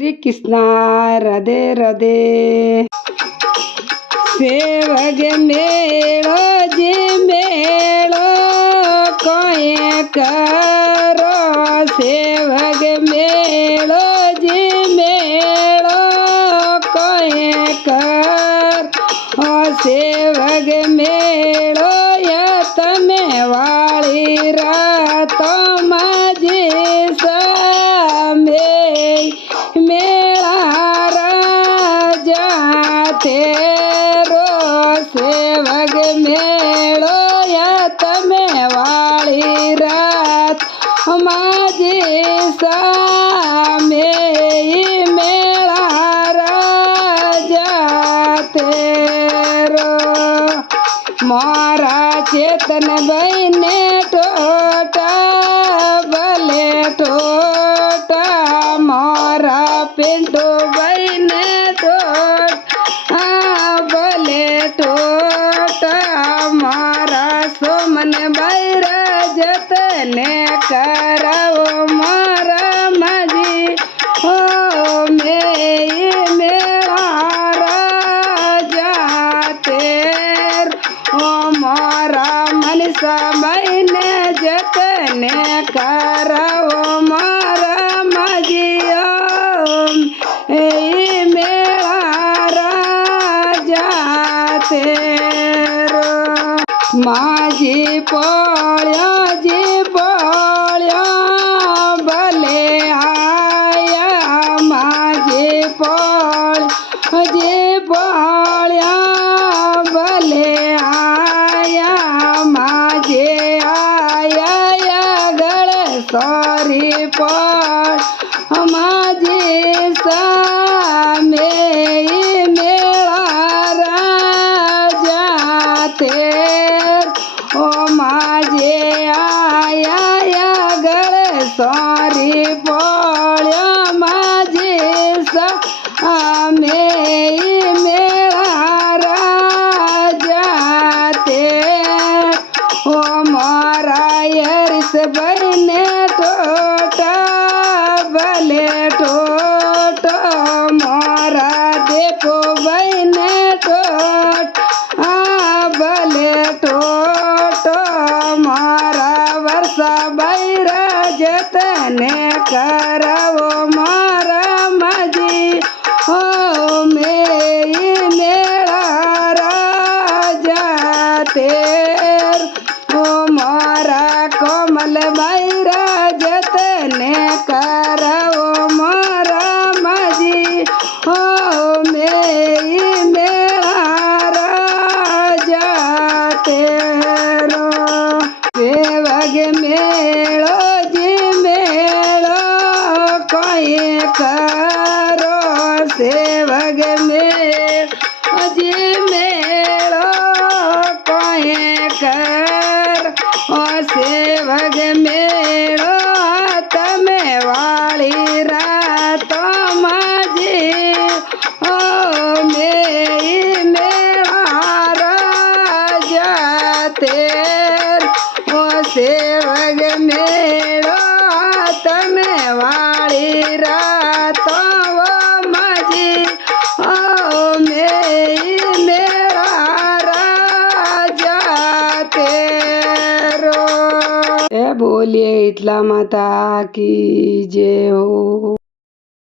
શ્રી કૃષ્ણ રાધે રાધે। સેવગ મેળો જે મેળો કોઈ કરો, સેવગ મેળો જે મેળો કોઈ કરો, સેવગ મેળો તમે વાળી રાતો માજી સામે મેળા રાજા તેરો, સેવગ મેળો તમે વાળી રાત માજી સામે મેળા રાજા તેરો। મારા ચેતન ભાઈને ટોટા ભલે ટોટા, મારા પિંટુ ભાઈને ટોટા ભલે ટોટા, મારા સોમન ભાઈ રજતને કરાવો મારા માજી હો મેળા રાજા તેર, મારા મનસા ભાઈને જતને કરાવો મારા માજી મેળા રાજા તેરો। માજી પોળ્યો જી પોળ્યો ભલે આયા, માજી પોળ્યો જી પોળ્યો ભલે આયા, માજે આયા ગળે સોરી પોળ માજી સામે મેળા રાજા તેર, ઓ માજે આયા ગળે સોરી પોળ્યો માજી સામે મેળા રાજા તેર, ઓ મારા યરીસ ભાઈને ટોટા ભલે ટોટો, મારા દેપો ભાઈને ટોટા ભલે ટોટો, મારા વર્ષા ભાઈ રજતને કરાવો મારા માજી હો મેળા રાજા તેર, ઓ મારા કોમલ ભાઈ રજતને કરાવો મારા માજી હો મેળા રાજા તેરો। સેવગ મેળો જે મેળો કોઈ કરો, સેવગ મેળો જે મેળો કોઈ કરો, સેવગ મેળો તમે વાળી રાતો માજી હો મેળા રાજા તેર, ઓ સેવગ મેળો તમે વાળી રાતો માજી હો મેળા રાજા તેરો। બોલીએ એટલા માતા કી જય હો।